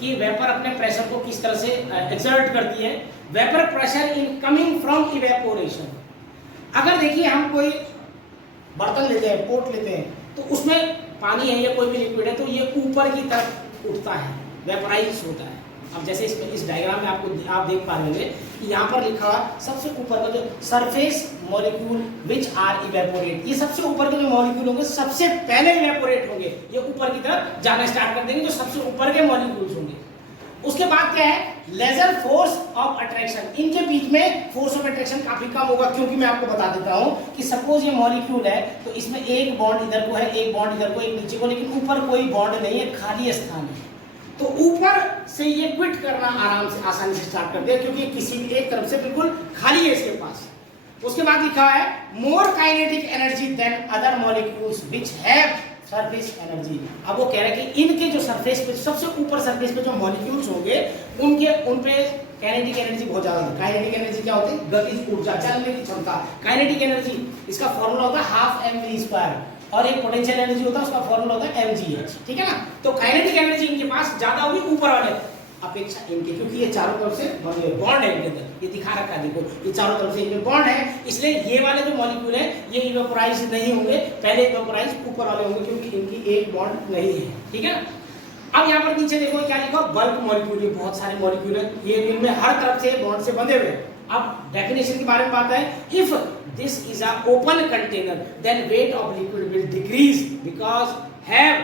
कि वेपर अपने प्रेशर को किस तरह से एक्सर्ट करती है। Vapour pressure in coming from evaporation. अगर देखिए हम कोई बर्तन लेते हैं, पोट लेते हैं, तो उसमें पानी है या कोई भी लिक्विड है तो ये ऊपर की तरफ उठता है, वेपराइज होता है। अब जैसे इस डायग्राम में आपको आप देख पा रहे होंगे कि यहाँ पर लिखा हुआ सबसे ऊपर का जो surface molecule which are evaporate, ये सबसे ऊपर के जो मॉलिक्यूल होंगे सबसे पहले इवेपोरेट होंगे, ये ऊपर की तरफ जाना स्टार्ट कर देंगे, जो सबसे ऊपर के मॉलिक्यूल्स होंगे। उसके बाद क्या है, लेजर फोर्स ऑफ अट्रैक्शन, इनके बीच में फोर्स ऑफ अट्रैक्शन काफी कम होगा, क्योंकि मैं आपको बता देता हूं कि सपोज ये मॉलिक्यूल है तो इसमें एक बॉन्ड इधर को है, एक बॉन्ड इधर को, एक नीचे को, लेकिन ऊपर कोई बॉन्ड नहीं है, खाली स्थान है, तो ऊपर से ये क्विट करना आराम से आसानी से स्टार्ट कर दे, क्योंकि किसी भी एक तरफ से बिल्कुल खाली है इसके पास। उसके बाद लिखा है more kinetic energy than other molecules which have surface energy. अब वो कह रहे हैं कि इनके जो सरफेस पे, सबसे ऊपर सरफेस पे जो मॉलिक्यूल्स होंगे उन पे काइनेटिक एनर्जी बहुत ज्यादा है। काइनेटिक एनर्जी क्या होती है, गतिज ऊर्जा, चलने की क्षमता। काइनेटिक एनर्जी इसका फॉर्मूला होता है हाफ mv², और एक पोटेंशियल एनर्जी होता है उसका फॉर्मूला होता है mgh, ठीक है ना। तो काइनेटिक एनर्जी इनके पास ज्यादा होगी ऊपर वाले अपेक्षा इनके, क्योंकि ये चारों तरफ से बॉन्ड है इनके अंदर, ये दिखा रखा है, देखो ये चारों तरफ से इनमें बॉन्ड है, इसलिए ये वाले जो मॉलिक्यूल है ये इवेपोराइज नहीं होंगे, पहले इवेपोराइज ऊपर वाले होंगे, क्योंकि इनकी एक बॉन्ड नहीं है, ठीक है ना। अब यहाँ पर नीचे देखो क्या लिखा, बल्क मॉलिक्यूल, ये बहुत सारे मॉलिक्यूल है, ये इनमें हर तरफ से बॉन्ड से बंधे हुए। अब डेफिनेशन के बारे में बात है, if this is a open container then weight of liquid will decrease because have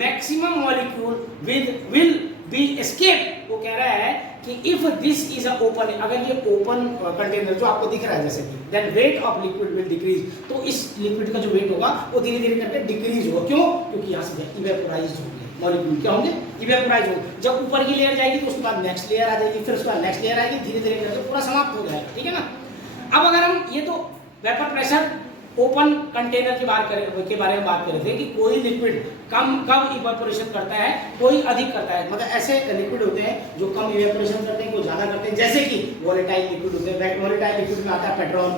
maximum molecule will be escape। वो कह रहा है कि if this is a open, अगर ये open container जो आपको दिख रहा है जैसे कि, then weight of liquid will decrease, तो इस लिक्विड का जो वेट होगा वो धीरे धीरे करके डिक्रीज होगा। क्यों? क्योंकि यहाँ से इवेपोराइज होंगे मॉलिक्यूल, क्या होंगे, इवेपोराइज होंगे। जब ऊपर की लेयर जाएगी तो उसके बाद नेक्स्ट लेयर आ जाएगी, फिर उसके बाद नेक्स्ट लेयर आएगी, धीरे धीरे करके पूरा समाप्त हो जाएगा, ठीक है ना। अब अगर हम ये तो वेपर प्रेशर ओपन कंटेनर के बारे में बात कर रहे थे कि कोई लिक्विड कब इवेपोरेशन करता है, कोई अधिक करता है। मतलब ऐसे लिक्विड होते हैं जो कम इवेपोरेशन करते हैं, कोई ज्यादा करते हैं, जैसे कि वोलेटाइल लिक्विड होते हैं। वोलेटाइल लिक्विड में आता है पेट्रोल,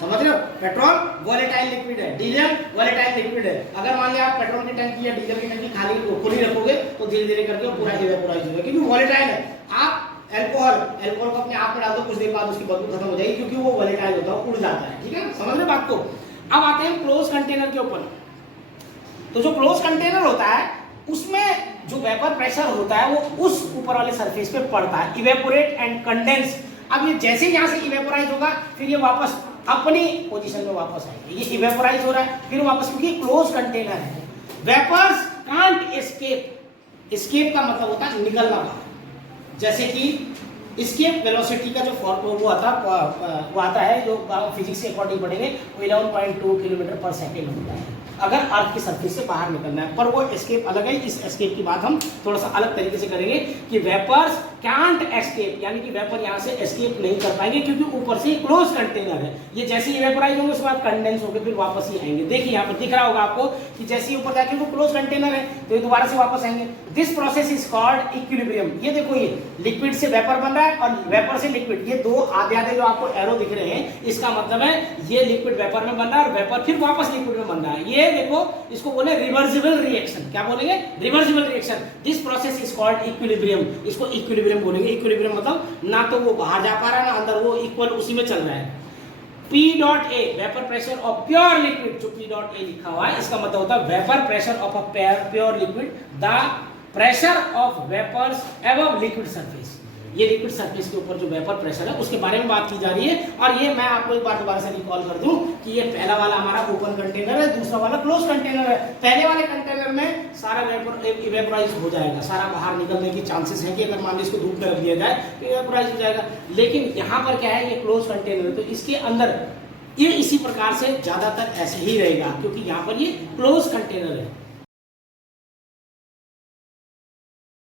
समझ रहे हो, पेट्रोल वोलेटाइल लिक्विड है, डीजल वोलेटाइल लिक्विड है। अगर मान लिया आप पेट्रोल की टंकी या डीजल की टंकी खाली खुली रखोगे तो धीरे धीरे करके पूरा इवेपोराइज होगा, क्योंकि वोलेटाइल है। आप अल्कोहल को अपने आप में डाल दो, कुछ देर बाद उसकी बदबू खत्म हो जाएगी, क्योंकि वो वोलेटाइल होता है, उड़ जाता है, ठीक है ना, समझ रहे बात को। अब आते हैं क्लोज कंटेनर के ऊपर। तो जो क्लोज कंटेनर होता है उसमें जो वेपर प्रेशर होता है वो उस ऊपर वाले सरफेस पे पड़ता है, इवेपोरेट एंड कंडेंस। अब ये जैसे यहाँ से इवेपोराइज होगा फिर ये वापस अपनी पोजीशन में वापस आएंगे, ये इवेपोराइज हो रहा है फिर वापस, क्योंकि क्लोज कंटेनर है। वेपर्स कांट एस्केप, एस्केप का मतलब होता है निकलना बाहर। जैसे कि एस्केप वेलोसिटी का जो वो आता है, जो फिजिक्स के अकॉर्डिंग पढ़ेंगे, 11.2 किलोमीटर पर सेकेंड होता है अगर अर्थ की सरफेस से बाहर निकलना है। पर वो एस्केप अलग है, इस एस्केप की बात हम थोड़ा सा अलग तरीके से करेंगे कि वेपर्स कैंट एस्केप, यानी कि वेपर यहाँ से एस्केप नहीं कर पाएंगे, क्योंकि ऊपर से क्लोज कंटेनर है। ये जैसे ही इवेपोराइज होंगे उसके बाद कंडेंस होकर फिर वापस ही आएंगे। देखिए यहाँ पर दिख रहा होगा आपको कि जैसे ही ऊपर जाके वो क्लोज कंटेनर है तो ये दोबारा से वापस आएंगे। This process is called equilibrium. ये देखो, ये लिक्विड से वेपर बन रहा है और वेपर से लिक्विड, ये दो आधे आधे जो आपको एरो दिख रहे हैं, इसका मतलब है ये लिक्विड वेपर में बन रहा है और वेपर फिर वापस लिक्विड में बन रहा है। ये देखो, इसको बोले रिवर्सिबल रिएक्शन। क्या बोलेंगे? Reversible reaction. This process is called equilibrium. इसको इक्विलिब्रियम बोलेंगे। इक्विलिब्रियम मतलब ना तो वो बाहर जा पा रहा है ना अंदर, वो इक्वल उसी में चल रहा है। P dot A vapour pressure of pure liquid, जो P डॉट ए लिखा हुआ है इसका मतलब होता है vapour pressure of a pure liquid, the pressure of vapours above liquid surface. ये लिक्विड सरफेस के ऊपर जो वेपर प्रेशर है उसके बारे में बात की जा रही है। और ये मैं आपको एक बार दोबारा से रिकॉल कर दूं कि ये पहला वाला हमारा ओपन कंटेनर है, दूसरा वाला क्लोज कंटेनर है। पहले वाले कंटेनर में सारा वेपर इवेपोराइज हो जाएगा, सारा बाहर निकलने की चांसेस है कि अगर मान लीजिए इसको धूप में रख दिया जाए तो इवेपोराइज हो जाएगा। लेकिन यहाँ पर क्या है, ये क्लोज कंटेनर है तो इसके अंदर ये इसी प्रकार से ज्यादातर ऐसे ही रहेगा, क्योंकि यहाँ पर ये क्लोज कंटेनर है।